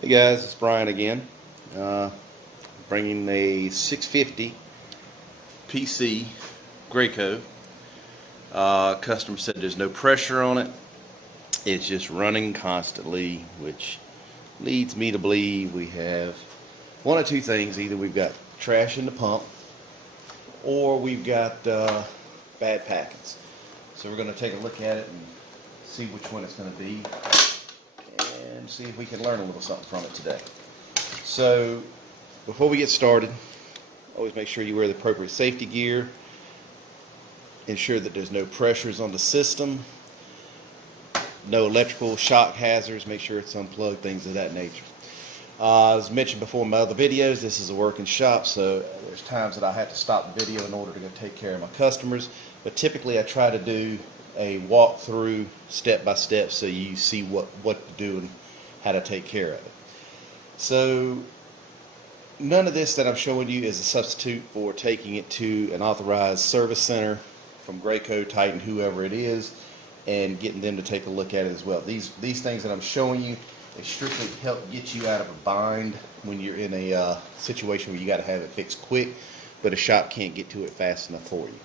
Hey guys, it's Brian again, bringing a 650 PC Graco. Customer said there's no pressure on it. It's just running constantly, which leads me to believe we have one of two things. Either we've got trash in the pump or we've got bad packings. So we're going to take a look at it and see which one it's going to be, and see if we can learn a little something from it today. So before we get started, always make sure you wear the appropriate safety gear. Ensure that there's no pressures on the system, no electrical shock hazards. Make sure it's unplugged, things of that nature. As mentioned before in my other videos, this is a working shop, so there's times that I have to stop the video in order to go take care of my customers. But typically I try to do a walkthrough step by step so you see what to do and how to take care of it. So none of this that I'm showing you is a substitute for taking it to an authorized service center from Graco, Titan, whoever it is, and getting them to take a look at it as well. These things that I'm showing you, they strictly help get you out of a bind when you're in a situation where you got to have it fixed quick, but a shop can't get to it fast enough for you.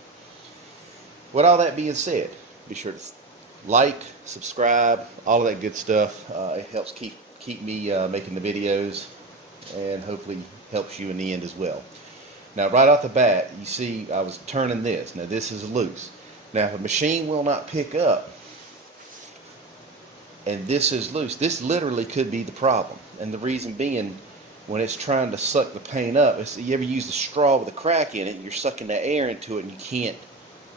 With all that being said, be sure to like, subscribe, all of that good stuff. It helps keep me making the videos, and hopefully helps you in the end as well. Now right off the bat, you see I was turning this. Now this is loose. Now if a machine will not pick up and this is loose, this literally could be the problem. And the reason being, when it's trying to suck the paint up, you ever use the straw with a crack in it, you're sucking that air into it and you can't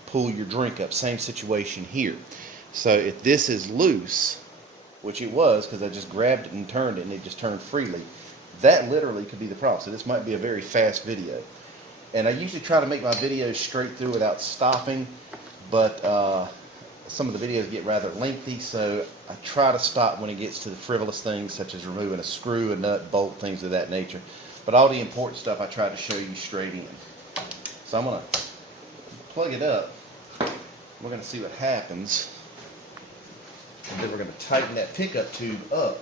pull your drink up. Same situation here. So if this is loose, which it was because I just grabbed it and turned it and it just turned freely, that literally could be the problem. So this might be a very fast video. And I usually try to make my videos straight through without stopping, but some of the videos get rather lengthy, so I try to stop when it gets to the frivolous things such as removing a screw, a nut, bolt, things of that nature. But all the important stuff I try to show you straight in. So I'm going to plug it up. We're going to see what happens. And then we're going to tighten that pickup tube up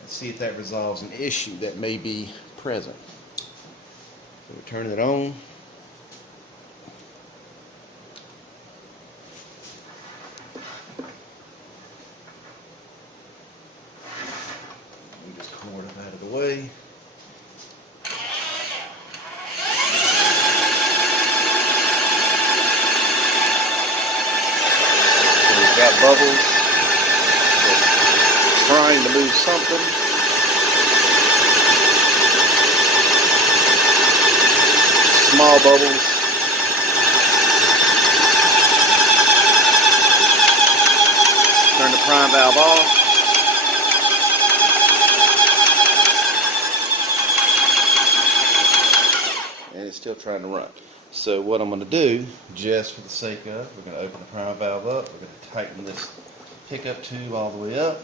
and see if that resolves an issue that may be present. So we're turning it on. Move this cord up out of the way. So we've got bubbles. Just trying to move something. Small bubbles. Turn the prime valve off. And it's still trying to run. So what I'm going to do, just for the sake of, we're going to open the prime valve up. We're going to tighten this pickup tube all the way up.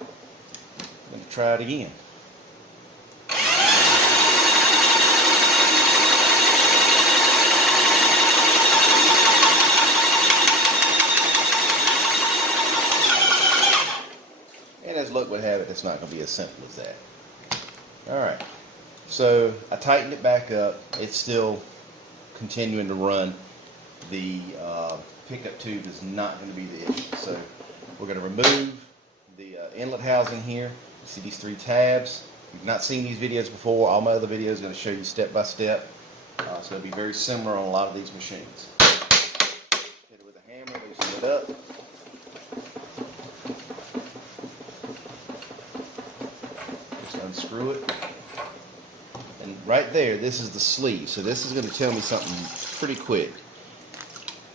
I'm going to try it again. And as luck would have it, it's not going to be as simple as that. Alright, so I tightened it back up. It's still continuing to run. The pickup tube is not going to be the issue. So we're going to remove the inlet housing here. You see these three tabs. If you've not seen these videos before, all my other videos are going to show you step by step. It's going to be very similar on a lot of these machines. Hit it with a hammer, loosen it up. Unscrew it, and right there, this is the sleeve. So this is going to tell me something pretty quick.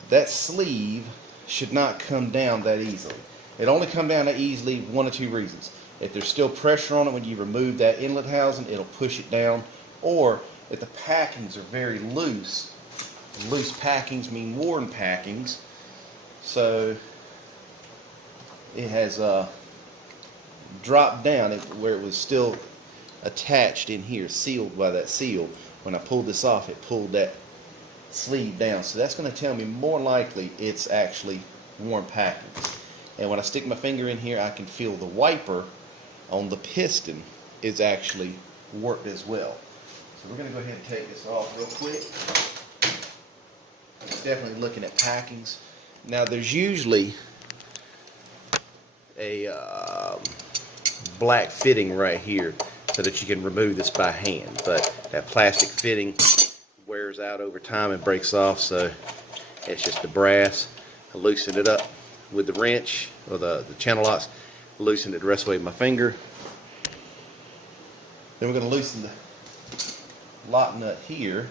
That sleeve should not come down that easily. It only come down that easily one of two reasons. If there's still pressure on it when you remove that inlet housing, it'll push it down, or if the packings are very loose. Loose packings mean worn packings, so it has dropped down where it was still attached in here, sealed by that seal. When I pulled this off, it pulled that sleeve down. So that's going to tell me more likely it's actually worn packings. And when I stick my finger in here, I can feel the wiper on the piston is actually worked as well. So we're going to go ahead and take this off real quick. Definitely looking at packings. Now there's usually a black fitting right here so that you can remove this by hand, but that plastic fitting wears out over time and breaks off, so it's just the brass. I loosen it up with the wrench or the channel locks, loosen it the rest of the way with my finger. Then we're going to loosen the lock nut here.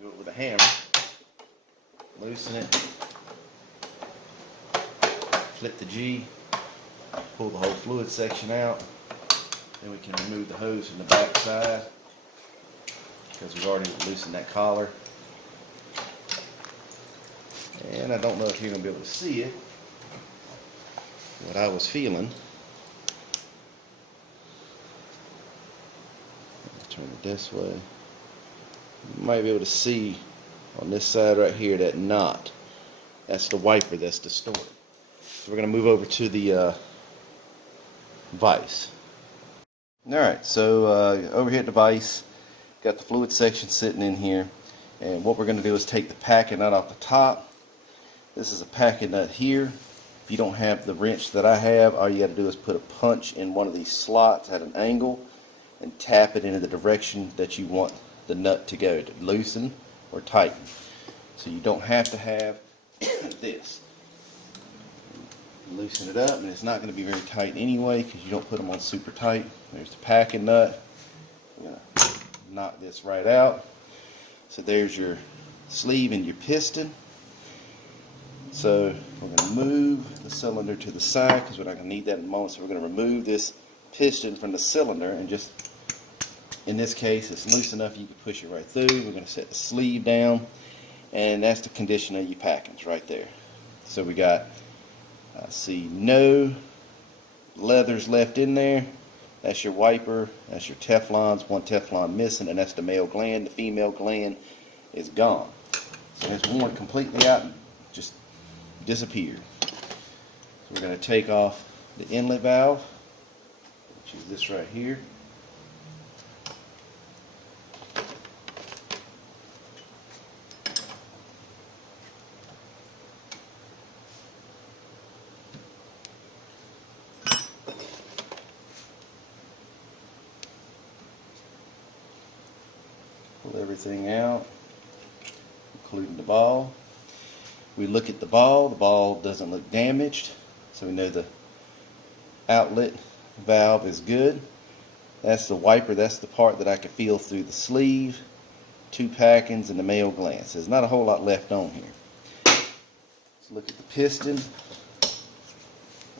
Do it with a hammer. Loosen it. Flip the G. Pull the whole fluid section out. Then we can remove the hose from the back side because we've already loosened that collar. And I don't know if you're going to be able to see it, what I was feeling. Turn it this way. You might be able to see on this side right here that knot. That's the wiper that's distorted. So we're going to move over to the vise. Alright, so over here at the vise, got the fluid section sitting in here. And what we're going to do is take the packing nut off the top. This is a packing nut here. If you don't have the wrench that I have, all you got to do is put a punch in one of these slots at an angle and tap it into the direction that you want the nut to go, to loosen or tighten. So you don't have to have this. Loosen it up, and it's not going to be very tight anyway because you don't put them on super tight. There's the packing nut. I'm going to knock this right out. So there's your sleeve and your piston. So we're going to move the cylinder to the side because we're not going to need that in a moment. So we're going to remove this piston from the cylinder, and just in this case it's loose enough you can push it right through. We're going to set the sleeve down, and that's the condition of your packings right there. So we got see no leathers left in there. That's your wiper, that's your Teflons, one Teflon missing, and that's the male gland. The female gland is gone. So it's worn completely out and just disappeared. So we're going to take off the inlet valve, which is this right here. Pull everything out, including the ball. We look at the ball doesn't look damaged, so we know the outlet valve is good. That's the wiper, that's the part that I can feel through the sleeve, two packings, and the male gland. So there's not a whole lot left on here. Let's look at the piston.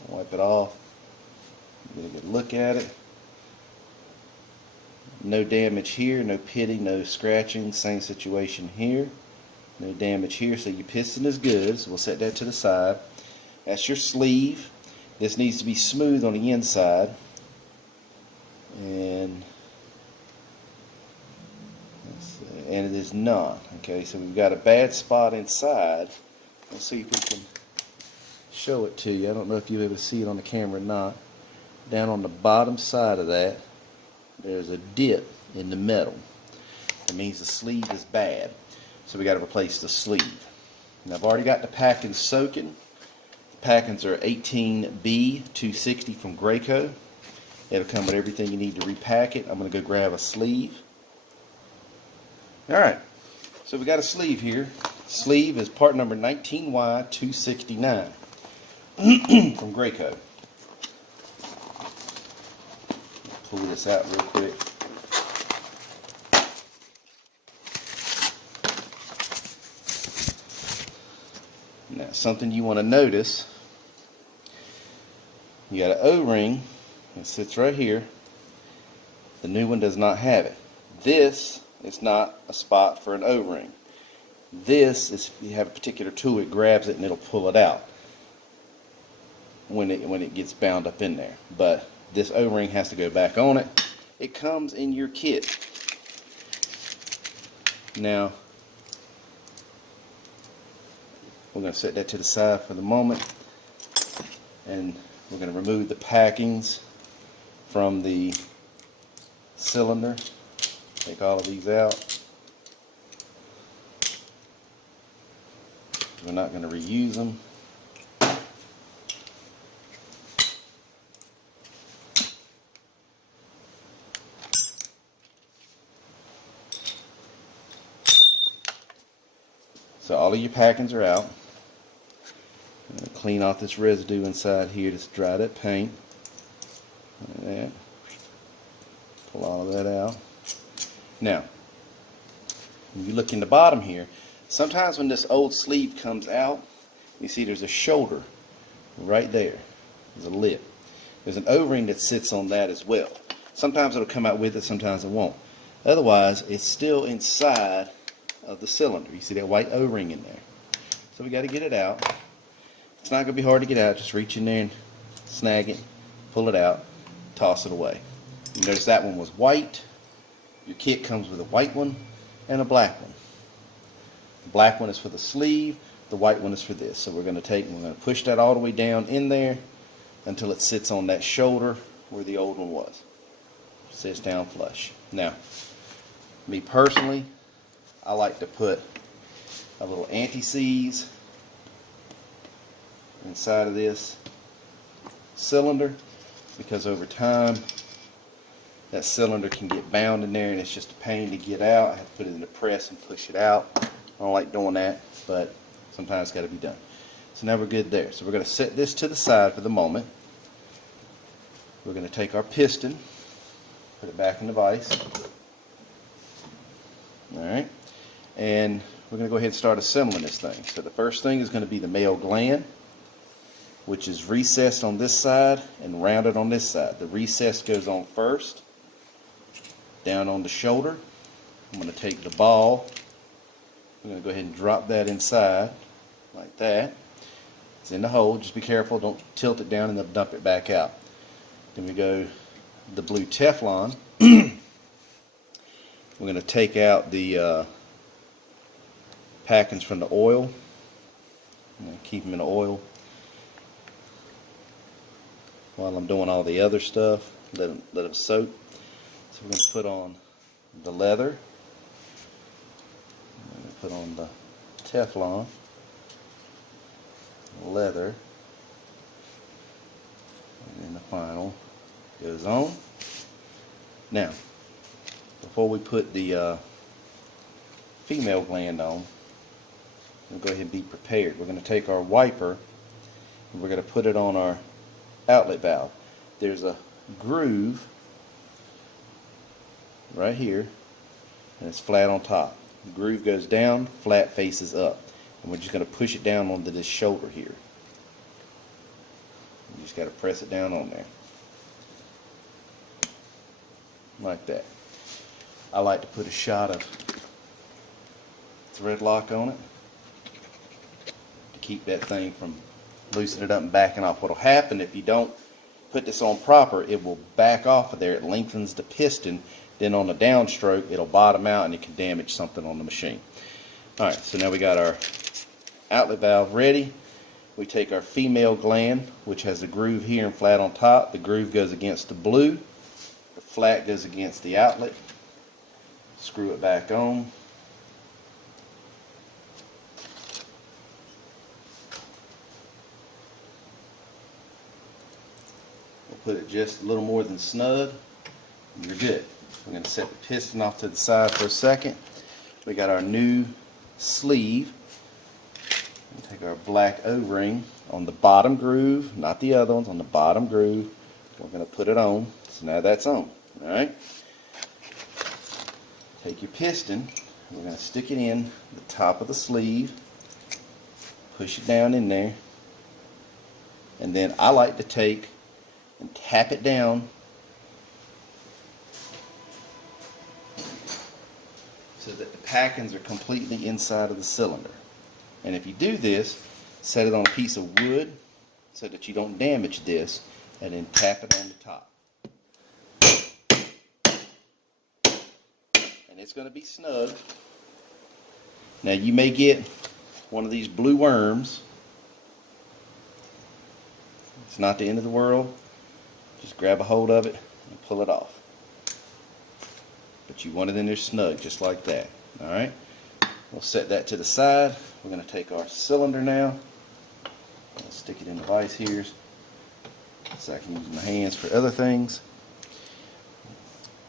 Wipe it off, get a good look at it. No damage here, no pitting, no scratching. Same situation here. No damage here, so your piston is good. So we'll set that to the side. That's your sleeve. This needs to be smooth on the inside. And it is not. Okay, so we've got a bad spot inside. Let's see if we can show it to you. I don't know if you'll be able to see it on the camera or not. Down on the bottom side of that, there's a dip in the metal. That means the sleeve is bad. So we got to replace the sleeve. Now I've already got the packings soaking. The packings are 18B 260 from Graco. It'll come with everything you need to repack it. I'm going to go grab a sleeve. Alright, so we got a sleeve here. Sleeve is part number 19Y 269 from Graco. Pull this out real quick. Now, something you want to notice, you got an O-ring that sits right here. The new one does not have it. This is not a spot for an O-ring. This is, if you have a particular tool, it grabs it and it'll pull it out when it gets bound up in there. But this O-ring has to go back on it. It comes in your kit. Now, We're going to set that to the side for the moment, and we're going to remove the packings from the cylinder. Take all of these out. We're not going to reuse them. So all of your packings are out. I'm going to clean off this residue inside here to dry that paint. Like that. Pull all of that out. Now, when you look in the bottom here, sometimes when this old sleeve comes out, you see there's a shoulder right there. There's a lip. There's an O-ring that sits on that as well. Sometimes it'll come out with it, sometimes it won't. Otherwise, it's still inside of the cylinder. You see that white O-ring in there. So we got to get it out. It's not going to be hard to get out. Just reach in there and snag it, pull it out, toss it away. You notice that one was white. Your kit comes with a white one and a black one. The black one is for the sleeve, the white one is for this. So we're going to push that all the way down in there until it sits on that shoulder where the old one was. Sits down flush. Now, me personally, I like to put a little anti-seize inside of this cylinder, because over time that cylinder can get bound in there and it's just a pain to get out. I have to put it in the press and push it out. I don't like doing that, but sometimes it's got to be done. So now we're good there. So we're going to set this to the side for the moment. We're going to take our piston, put it back in the vise. Alright, and we're going to go ahead and start assembling this thing. So the first thing is going to be the male gland, which is recessed on this side and rounded on this side. The recess goes on first, down on the shoulder. I'm going to take the ball, I'm going to go ahead and drop that inside like that. It's in the hole. Just be careful, don't tilt it down and then dump it back out. Then we go the blue Teflon. We're going to take out the packings from the oil. I'm going to keep them in the oil while I'm doing all the other stuff. Let them soak. So we're going to put on the leather. I'm going to put on the Teflon, leather, and then the final goes on. Now, before we put the female gland on, we'll go ahead and be prepared. We're going to take our wiper and we're going to put it on our outlet valve. There's a groove right here and it's flat on top. The groove goes down, flat faces up, and we're just going to push it down onto this shoulder here. You just got to press it down on there like that. I like to put a shot of thread lock on it to keep that thing from loosening it up and backing off. What will happen if you don't put this on proper, it will back off of there. It lengthens the piston. Then on the downstroke, it'll bottom out and it can damage something on the machine. Alright, so now we got our outlet valve ready. We take our female gland, which has a groove here and flat on top. The groove goes against the blue. The flat goes against the outlet. Screw it back on. We'll put it just a little more than snug, and you're good. We're going to set the piston off to the side for a second. We got our new sleeve. We'll take our black O-ring on the bottom groove, not the other ones, on the bottom groove. We're going to put it on. So now that's on. Alright? Take your piston. We're going to stick it in the top of the sleeve. Push it down in there. And then I like to take and tap it down so that the packings are completely inside of the cylinder. And if you do this, set it on a piece of wood so that you don't damage this, and then tap it on the top. And it's going to be snug. Now you may get one of these blue worms. It's not the end of the world. Just grab a hold of it and pull it off. But you want it in there snug, just like that. Alright? We'll set that to the side. We're going to take our cylinder now. I'll stick it in the vise here so I can use my hands for other things.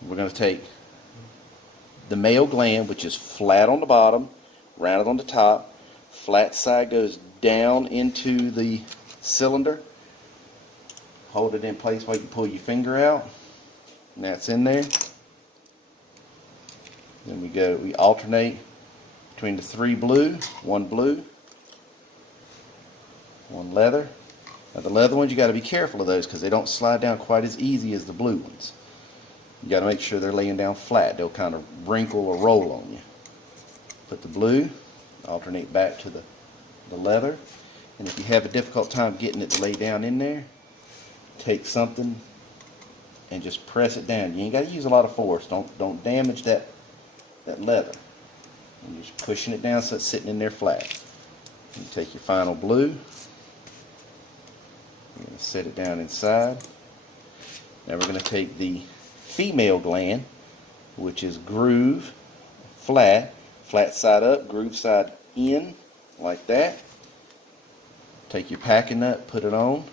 We're going to take the male gland, which is flat on the bottom, rounded on the top. Flat side goes down into the cylinder. Hold it in place while you pull your finger out. And that's in there. Then we alternate between the 3 blue, one leather. Now the leather ones, you got to be careful of those because they don't slide down quite as easy as the blue ones. You got to make sure they're laying down flat. They'll kind of wrinkle or roll on you. Put the blue, alternate back to the leather. And if you have a difficult time getting it to lay down in there, take something and just press it down. You ain't got to use a lot of force. Don't damage that leather. And you're just pushing it down so it's sitting in there flat. You take your final blue. You're going to set it down inside. Now we're going to take the female gland, which is groove, flat side up, groove side in, like that. Take your packing nut, put it on,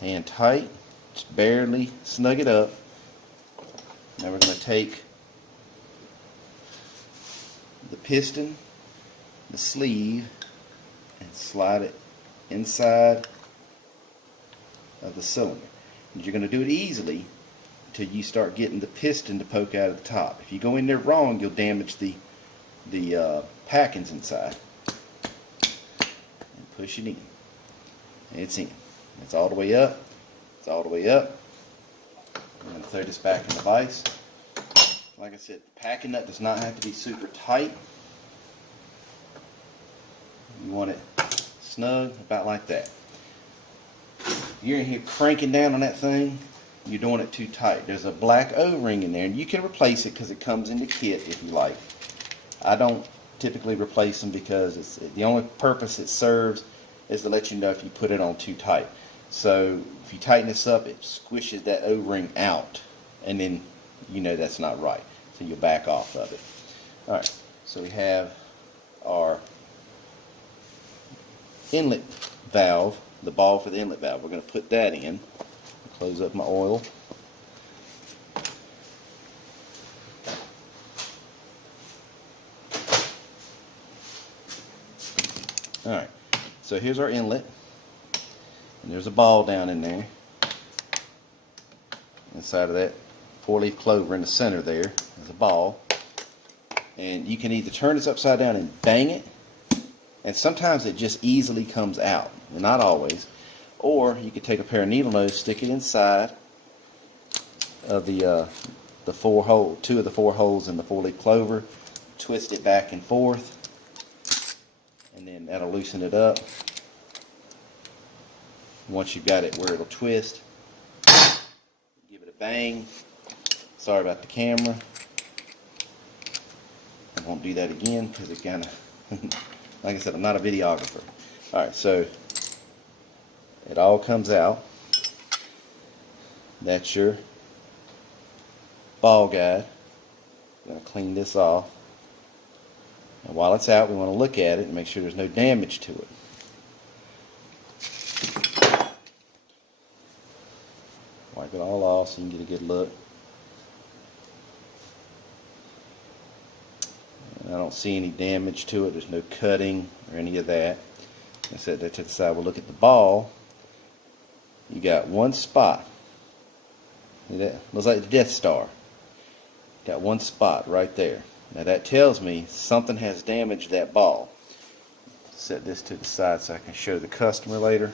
hand tight, just barely snug it up. Now we're going to take the piston, the sleeve, and slide it inside of the cylinder. And you're going to do it easily until you start getting the piston to poke out of the top. If you go in there wrong, you'll damage the packings inside. And push it in. And it's in. It's all the way up. It's all the way up. I'm going to throw this back in the vise. Like I said, the packing nut does not have to be super tight. You want it snug, about like that. If you're in here cranking down on that thing, you're doing it too tight. There's a black O-ring in there, and you can replace it because it comes in the kit if you like. I don't typically replace them because the only purpose it serves is to let you know if you put it on too tight. So if you tighten this up, it squishes that O-ring out, and then you know that's not right. So you'll back off of it. Alright, so we have our inlet valve, the ball for the inlet valve. We're going to put that in. Close up my oil. Alright, so here's our inlet. And there's a ball down in there. Inside of that 4-leaf clover in the center there is a ball. And you can either turn this upside down and bang it, and sometimes it just easily comes out, not always. Or you could take a pair of needle nose, stick it inside of the 2 of the 4 holes in the 4-leaf clover, twist it back and forth, and then that'll loosen it up. Once you've got it where it'll twist, give it a bang. Sorry about the camera. I won't do that again because it kind of, like I said, I'm not a videographer. Alright, so it all comes out. That's your ball guide. I'm going to clean this off. And while it's out, we want to look at it and make sure there's no damage to it. Wipe it all off so you can get a good look. And I don't see any damage to it. There's no cutting or any of that. I set that to the side. We'll look at the ball. You got one spot. See that? Looks like the Death Star. Got one spot right there. Now that tells me something has damaged that ball. Set this to the side so I can show the customer later.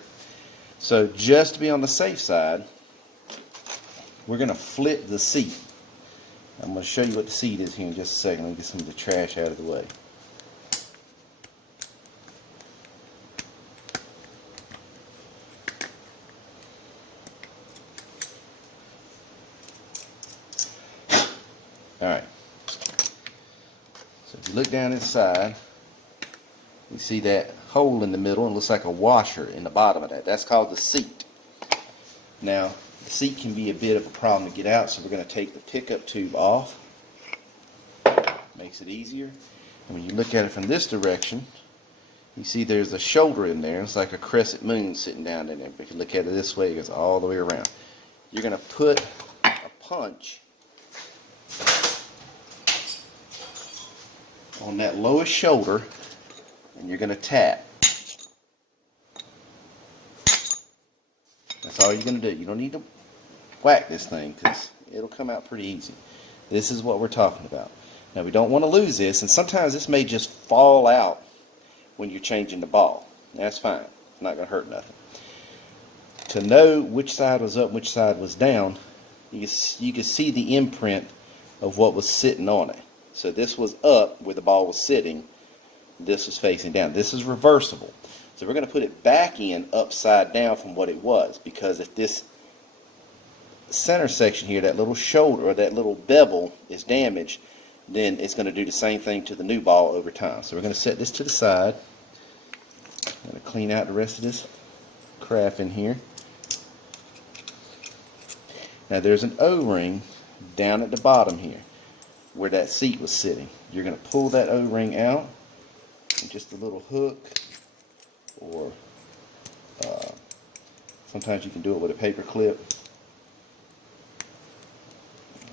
So just to be on the safe side, we're going to flip the seat. I'm going to show you what the seat is here in just a second. Let me get some of the trash out of the way. Alright. So if you look down inside, You see that hole in the middle, and it looks like a washer in the bottom of that. That's called the seat. Now, the seat can be a bit of a problem to get out, so we're going to take the pickup tube off. Makes it easier. And when you look at it from this direction, you see there's a shoulder in there. It's like a crescent moon sitting down in there. But if you look at it this way, it goes all the way around. You're going to put a punch on that lowest shoulder, and you're going to tap. That's all you're going to do. You don't need to whack this thing because it'll come out pretty easy. This is what we're talking about. Now, we don't want to lose this, and sometimes this may just fall out when you're changing the ball. That's fine. It's not going to hurt nothing. To know which side was up and which side was down, you can see the imprint of what was sitting on it. So this was up where the ball was sitting. This was facing down. This is reversible. So we're going to put it back in upside down from what it was, because if this center section here, that little shoulder or that little bevel is damaged, then it's going to do the same thing to the new ball over time. So we're going to set this to the side. I'm going to clean out the rest of this crap in here. Now there's an O-ring down at the bottom here where that seat was sitting. You're going to pull that O-ring out with just a little hook, or sometimes you can do it with a paper clip.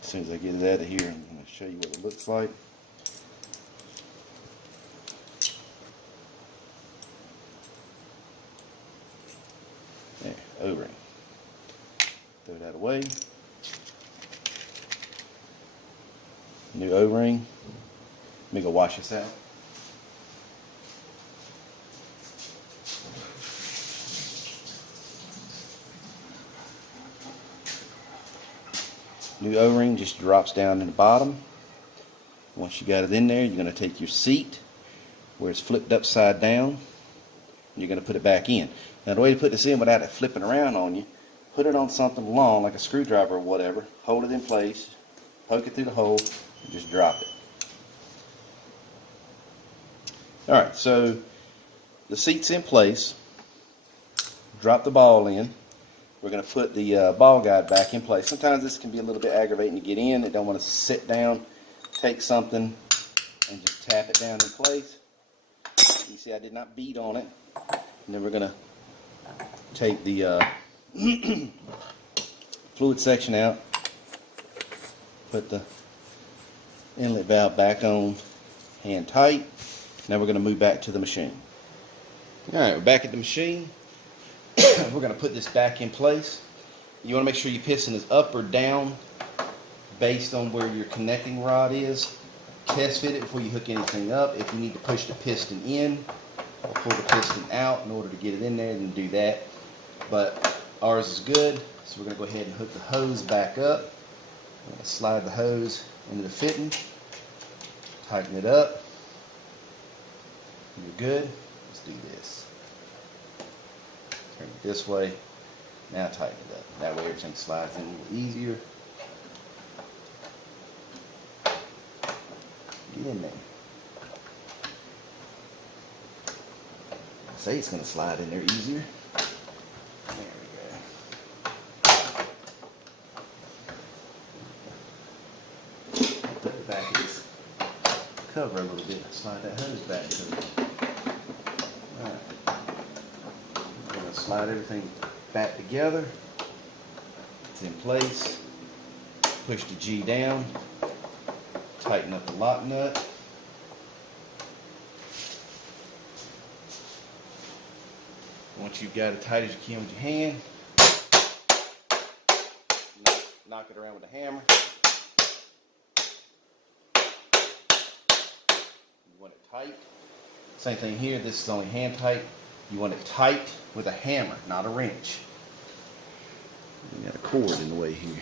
As soon as I get it out of here, I'm going to show you what it looks like. There, O-ring. Throw that away. New O-ring. Let me go wash this out. New O-ring just drops down in the bottom. Once you got it in there, you're going to take your seat where it's flipped upside down, and you're going to put it back in. Now the way to put this in without it flipping around on you, put it on something long like a screwdriver or whatever, hold it in place, poke it through the hole, and just drop it. Alright, so the seat's in place. Drop the ball in. We're going to put the ball guide back in place. Sometimes this can be a little bit aggravating to get in. They don't want to sit down, take something, and just tap it down in place. You see I did not beat on it. And then we're going to take the fluid section out, put the inlet valve back on, hand tight. Now we're going to move back to the machine. Alright, we're back at the machine. We're going to put this back in place. You want to make sure your piston is up or down based on where your connecting rod is. Test fit it before you hook anything up. If you need to push the piston in or pull the piston out in order to get it in there, then do that. But ours is good, so we're going to go ahead and hook the hose back up. I'm going to slide the hose into the fitting, tighten it up. You're good. Let's do this. Turn it this way. Now tighten it up. That way everything slides in a little easier. Get in there. I say it's going to slide in there easier. There we go. Put the back of this cover a little bit. Slide that hose back to it. Alright. We're going to slide everything back together. It's in place. Push the G down. Tighten up the lock nut. Once you've got it tight as you can with your hand, knock it around with a hammer. You want it tight. Same thing here. This is only hand tight. You want it tight with a hammer, not a wrench. You got a cord in the way here.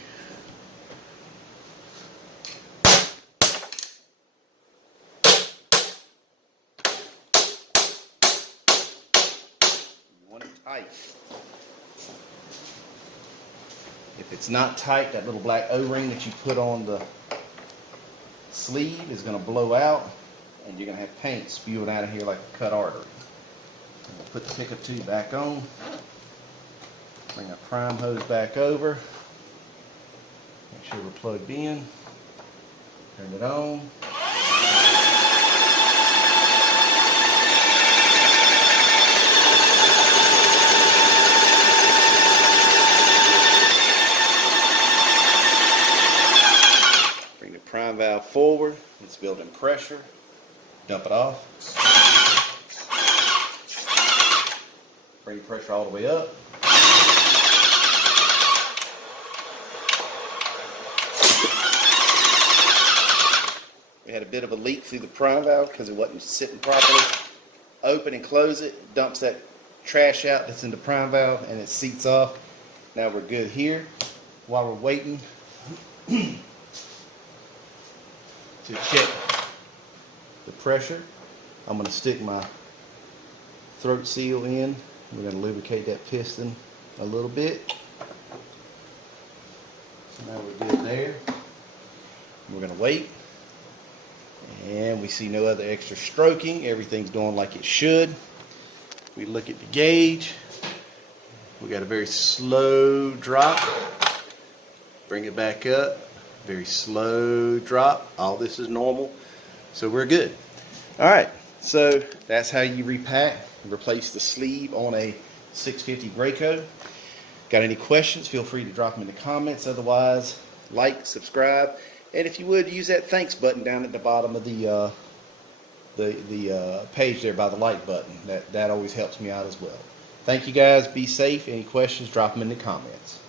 You want it tight. If it's not tight, that little black O-ring that you put on the sleeve is going to blow out, and you're going to have paint spewing out of here like a cut artery. We'll put the pickup tube back on, bring our prime hose back over, make sure we're plugged in, turn it on. Bring the prime valve forward, it's building pressure, dump it off. Bring pressure all the way up. We had a bit of a leak through the prime valve because it wasn't sitting properly. Open and close it, dumps that trash out that's in the prime valve, and it seats off. Now we're good here. While we're waiting to check the pressure, I'm going to stick my throat seal in. We're going to lubricate that piston a little bit. Now we're good there. We're going to wait. And we see no other extra stroking. Everything's going like it should. We look at the gauge. We got a very slow drop. Bring it back up. Very slow drop. All this is normal. So we're good. All right. So that's how you repack. Replace the sleeve on a 650 Graco. Got any questions, feel free to drop them in the comments. Otherwise, like, subscribe, and if you would, use that thanks button down at the bottom of the page there by the like button. That always helps me out as well. Thank you guys. Be safe. Any questions, drop them in the comments.